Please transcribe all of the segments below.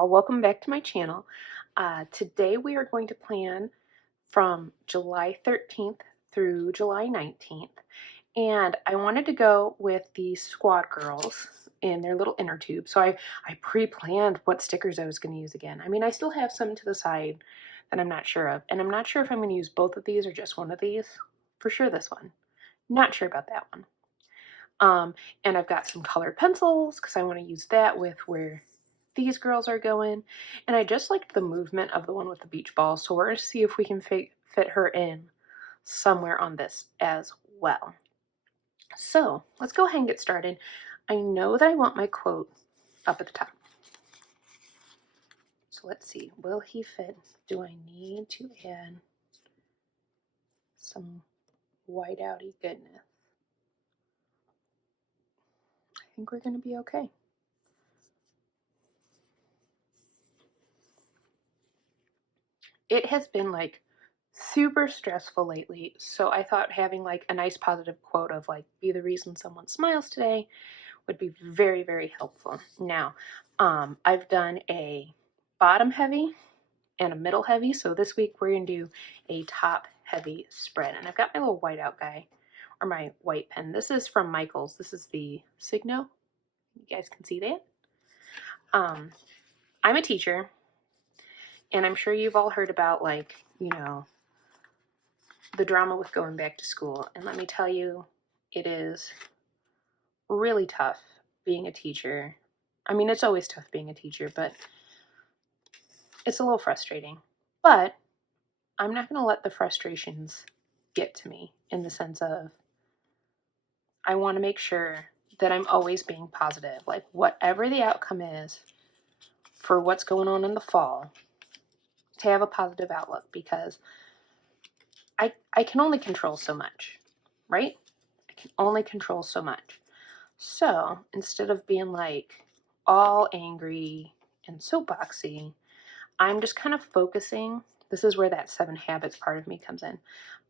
all, welcome back to my channel. Today we are going to plan from July 13th through July 19th, and I wanted to go with the squad girls in their little inner tube. So I pre-planned what stickers I was going to use again. I mean, I still have some to the side that I'm not sure of, and I'm not sure if I'm going to use both of these or just one of these. For sure this one. Not sure about that one. And I've got some colored pencils because I want to use that with where these girls are going. And I just liked the movement of the one with the beach balls, so we're going to see if we can fit her in somewhere on this as well. So let's go ahead and get started. I know that I want my quote up at the top. So let's see, will he fit? Do I need to add some whiteouty goodness? I think we're going to be okay. It has been like super stressful lately, so I thought having like a nice positive quote of like be the reason someone smiles today would be very, very helpful. Now, I've done a bottom heavy and a middle heavy, so this week we're going to do a top heavy spread. And I've got my little whiteout guy, or my white pen. This is from Michael's. This is the Signo. You guys can see that. I'm a teacher, and I'm sure you've all heard about, like, you know, the drama with going back to school. And let me tell you, it is really tough being a teacher. I mean, it's always tough being a teacher, but it's a little frustrating. But I'm not going to let the frustrations get to me, in the sense of I want to make sure that I'm always being positive. Like, whatever the outcome is for what's going on in the fall, to have a positive outlook, because I can only control so much, right? I can only control so much. So instead of being like all angry and soapboxy, I'm just kind of focusing. This is where that 7 habits part of me comes in.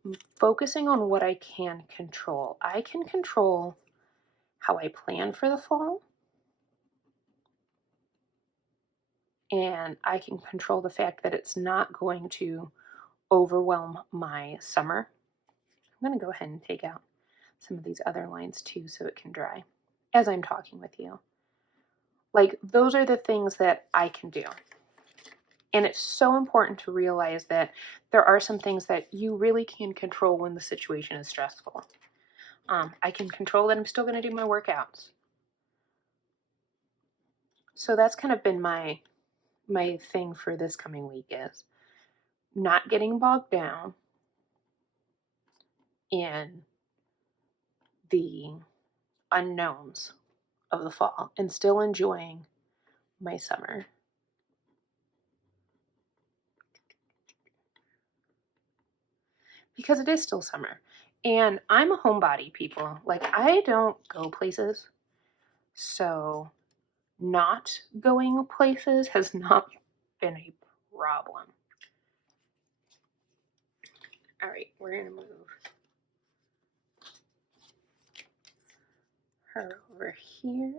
I'm focusing on what I can control. I can control how I plan for the fall, and I can control the fact that it's not going to overwhelm my summer. I'm going to go ahead and take out some of these other lines too so it can dry as I'm talking with you. Like, those are the things that I can do. And it's so important to realize that there are some things that you really can control when the situation is stressful. I can control that I'm still going to do my workouts. So that's kind of been my thing for this coming week, is not getting bogged down in the unknowns of the fall and still enjoying my summer. Because it is still summer. And I'm a homebody, people. Like, I don't go places. So not going places has not been a problem. All right, we're going to move her over here.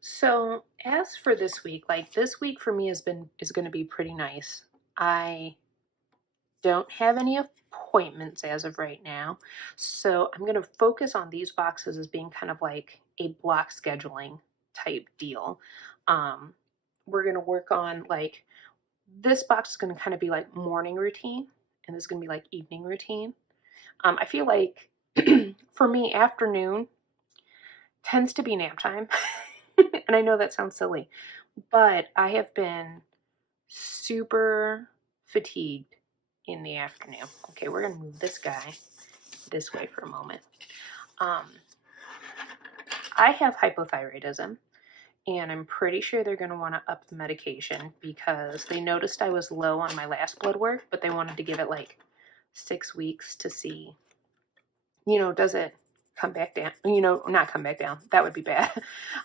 So as for this week, like, this week for me is going to be pretty nice. I don't have any appointments as of right now, so I'm going to focus on these boxes as being kind of like a block scheduling type deal. We're going to work on, like, this box is going to kind of be like morning routine, and this is going to be like evening routine. I feel like for me, afternoon tends to be nap time. And I know that sounds silly, but I have been super fatigued in the afternoon. Okay, we're going to move this guy this way for a moment. I have hypothyroidism, and I'm pretty sure they're going to want to up the medication because they noticed I was low on my last blood work, but they wanted to give it like 6 weeks to see you know, does it come back down? You know, not come back down. That would be bad.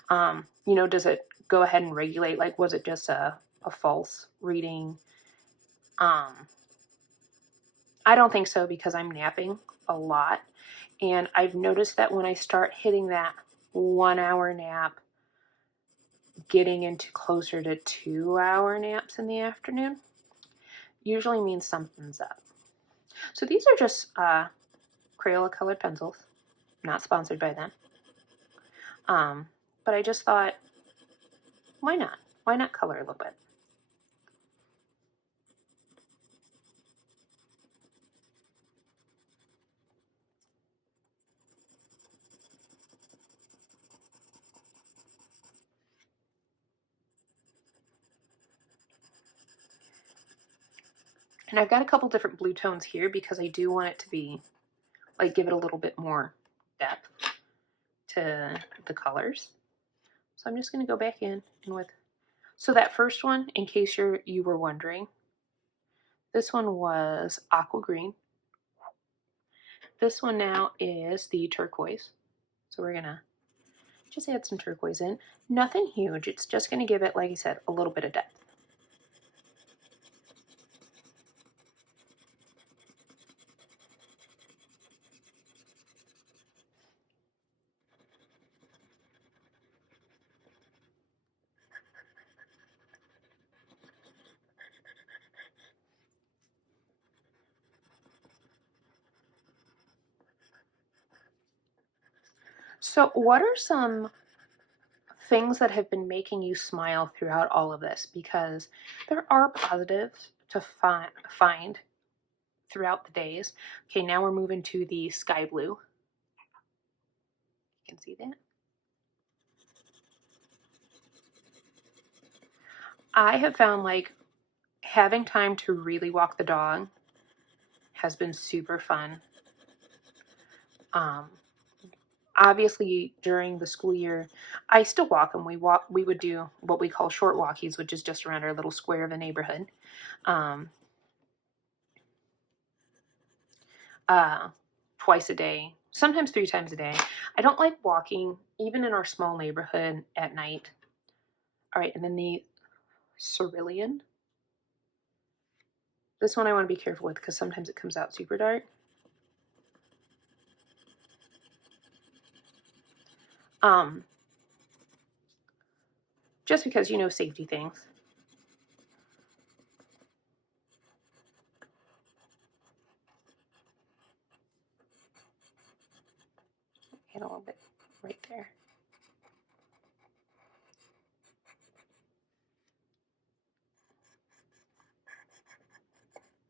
You know, does it go ahead and regulate? Like, was it just a false reading? I don't think so, because I'm napping a lot. And I've noticed that when I start hitting that 1 hour nap, getting into closer to 2 hour naps in the afternoon usually means something's up. So these are just Crayola colored pencils, not sponsored by them. But I just thought, why not? Why not color a little bit? And I've got a couple different blue tones here because I do want it to be, like, give it a little bit more depth to the colors. So I'm just going to go back in and with, so that first one, in case you were wondering, this one was aqua green. This one now is the turquoise. So we're going to just add some turquoise in. Nothing huge. It's just going to give it, like I said, a little bit of depth. So what are some things that have been making you smile throughout all of this? Because there are positives to find throughout the days. Okay, now we're moving to the sky blue. You can see that. I have found, like, having time to really walk the dog has been super fun. Obviously, during the school year, I still walk them. We would do what we call short walkies, which is just around our little square of a neighborhood. Twice a day, sometimes 3 times a day. I don't like walking, even in our small neighborhood, at night. All right, and then the cerulean. This one I want to be careful with because sometimes it comes out super dark. Just because, you know, safety things. Hit a little bit right there.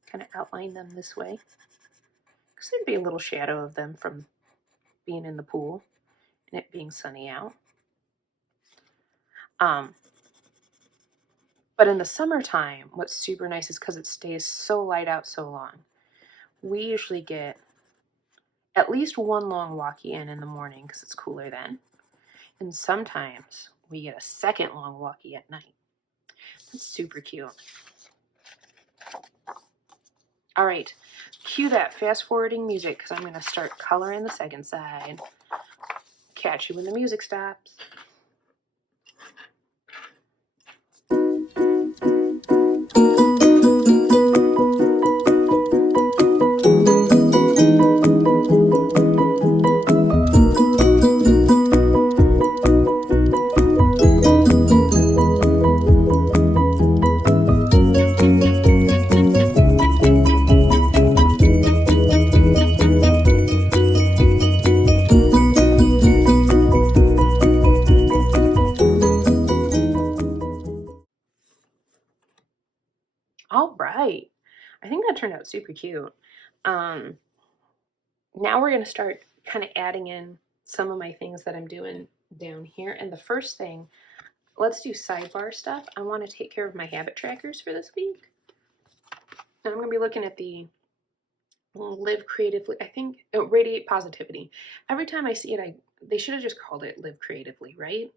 Kind of outline them this way, because there'd be a little shadow of them from being in the pool and it being sunny out. But in the summertime, what's super nice is because it stays so light out so long, we usually get at least one long walkie in the morning because it's cooler then. And sometimes we get a second long walkie at night. That's super cute. All right, cue that fast forwarding music because I'm going to start coloring the second side. Catch you when the music stops. All right. I think that turned out super cute. Now we're going to start kind of adding in some of my things that I'm doing down here. And the first thing, let's do sidebar stuff. I want to take care of my habit trackers for this week. And I'm going to be looking at the Live Creatively. I think Radiate Positivity. Every time I see it, they should have just called it Live Creatively, right?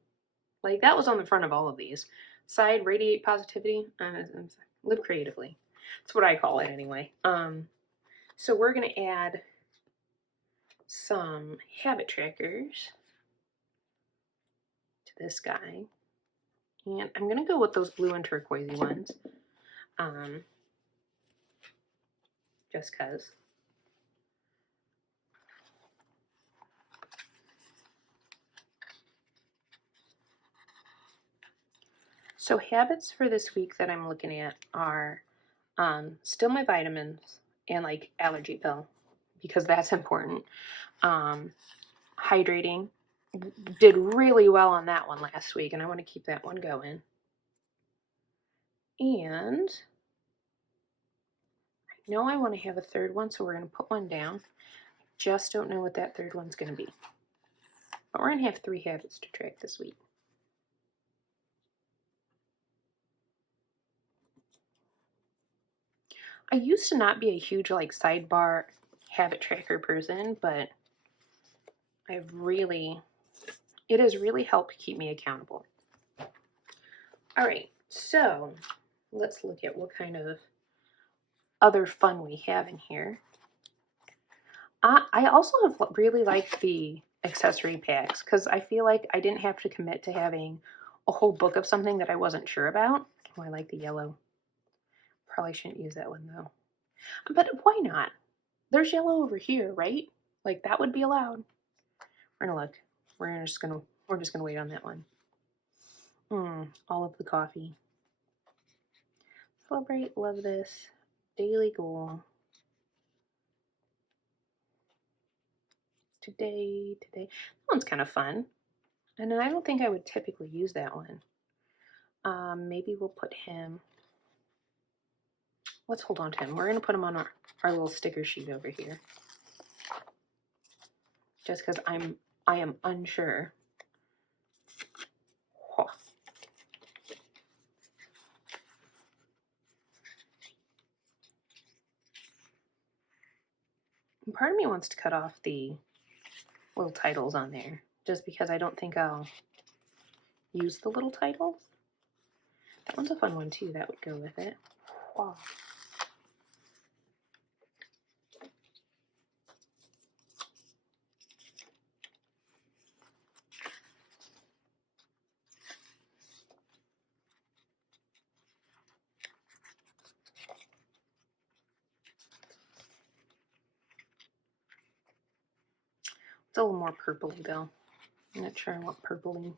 Like, that was on the front of all of these. Side, Radiate Positivity, Live Creatively. That's what I call it anyway. So we're going to add some habit trackers to this guy. And I'm going to go with those blue and turquoisey ones. Just because. So habits for this week that I'm looking at are still my vitamins and like allergy pill, because that's important. Hydrating. Did really well on that one last week, and I want to keep that one going. And I know I want to have a third one, so we're going to put one down. Just don't know what that third one's going to be. But we're going to have 3 habits to track this week. I used to not be a huge like sidebar habit tracker person, but it has really helped keep me accountable. All right, so let's look at what kind of other fun we have in here. I also have really liked the accessory packs because I feel like I didn't have to commit to having a whole book of something that I wasn't sure about. Oh, I like the yellow. Probably shouldn't use that one though. But why not? There's yellow over here, right? Like that would be allowed. We're gonna look. We're just gonna wait on that one. All of the coffee. Celebrate, love this. Daily goal. Today. That one's kind of fun. And I don't think I would typically use that one. Maybe we'll put him. Let's hold on to him. We're going to put him on our little sticker sheet over here. Just because I am unsure. Oh. And part of me wants to cut off the little titles on there, just because I don't think I'll use the little titles. That one's a fun one too. That would go with it. Wow. It's a little more purpley though. I'm not sure I want purpley.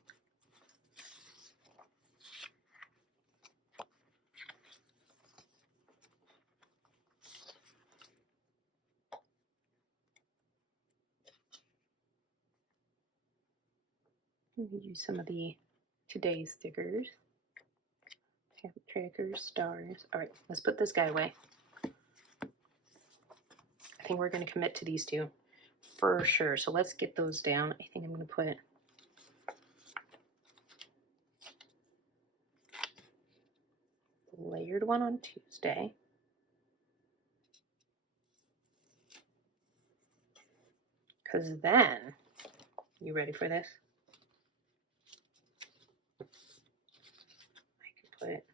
Use some of the today's stickers. Habit trackers, stars. All right, let's put this guy away. I think we're going to commit to these two for sure. So let's get those down. I think I'm going to put the layered one on Tuesday. Because then, you ready for this? I can put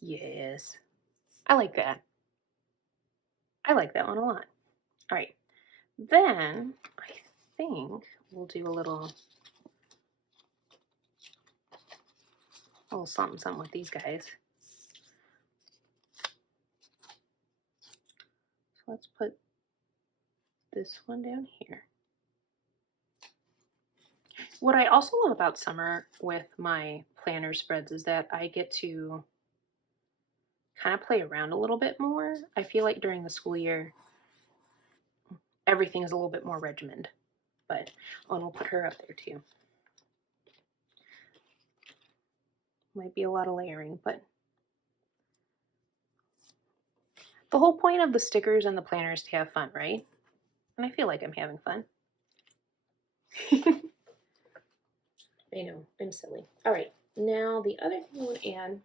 yes. I like that. I like that one a lot. All right. Then I think we'll do a little something with these guys. So let's put this one down here. What I also love about summer with my planner spreads is that I get to kind of play around a little bit more. I feel like during the school year, everything is a little bit more regimented. But we'll put her up there too. Might be a lot of layering, but the whole point of the stickers and the planner is to have fun, right? And I feel like I'm having fun. I know, I'm silly. All right, now the other thing I want to add,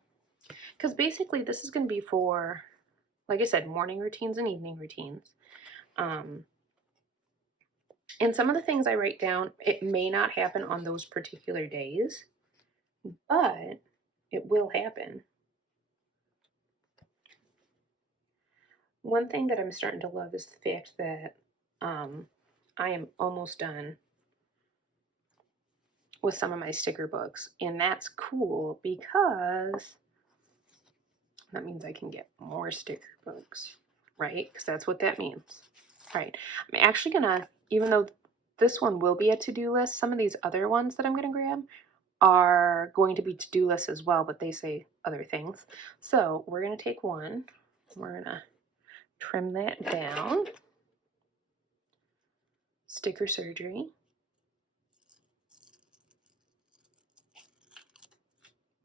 because basically this is going to be for, like I said, morning routines and evening routines. And some of the things I write down, it may not happen on those particular days, but it will happen. One thing that I'm starting to love is the fact that I am almost done with some of my sticker books, and that's cool because that means I can get more sticker books, right? Because that's what that means. All right, I'm actually gonna, even though this one will be a to-do list, some of these other ones that I'm gonna grab are going to be to-do lists as well, but they say other things. So we're gonna take one, we're gonna trim that down. Sticker surgery.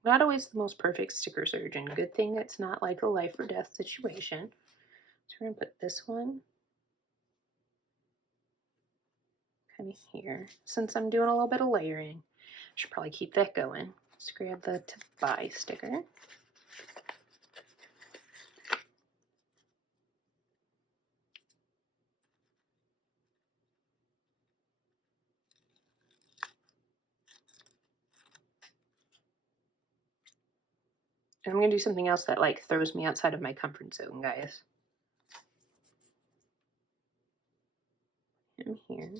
Not always the most perfect sticker surgeon. Good thing it's not like a life or death situation. So we're gonna put this one kind of here. Since I'm doing a little bit of layering, I should probably keep that going. Let's grab the to buy sticker. And I'm gonna do something else that like throws me outside of my comfort zone, guys. I'm here.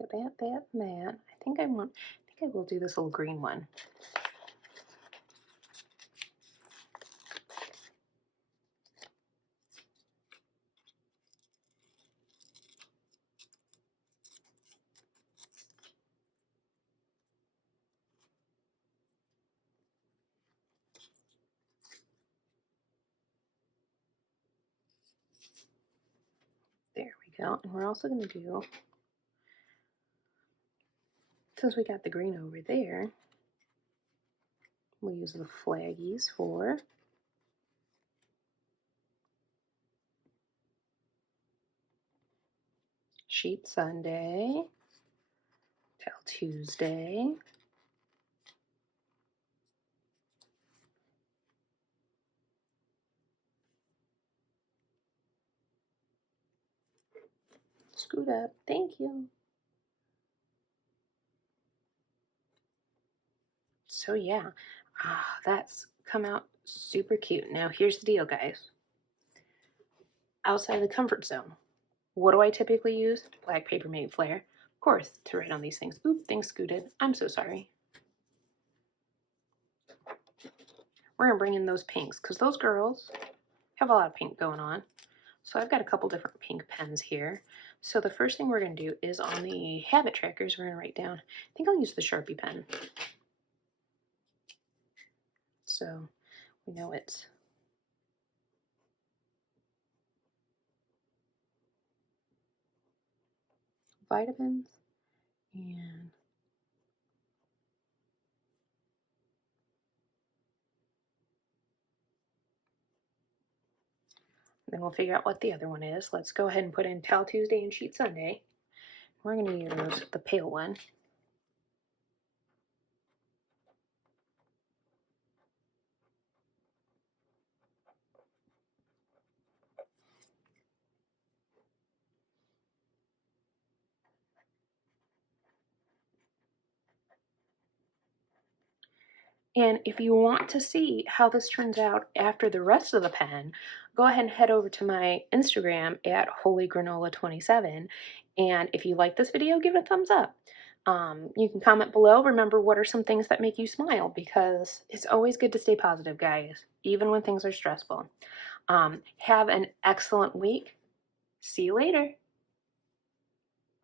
Get that. I think I will do this little green one. There we go. And we're also gonna do, since we got the green over there, we'll use the flaggies for Sheep Sunday, till Tuesday. Scoot up, thank you. So yeah, that's come out super cute. Now here's the deal, guys. Outside of the comfort zone, what do I typically use? Black paper mate flare, of course, to write on these things. Oop, things scooted. I'm so sorry. We're gonna bring in those pinks because those girls have a lot of pink going on. So I've got a couple different pink pens here. So the first thing we're gonna do is on the habit trackers, we're gonna write down, I think I'll use the Sharpie pen. So we know it's vitamins and then we'll figure out what the other one is. Let's go ahead and put in Tell Tuesday and Sheet Sunday. We're going to use the pale one. And if you want to see how this turns out after the rest of the pen, go ahead and head over to my Instagram at holygranola27. And if you like this video, give it a thumbs up. You can comment below. Remember, what are some things that make you smile? Because it's always good to stay positive, guys, even when things are stressful. Have an excellent week. See you later.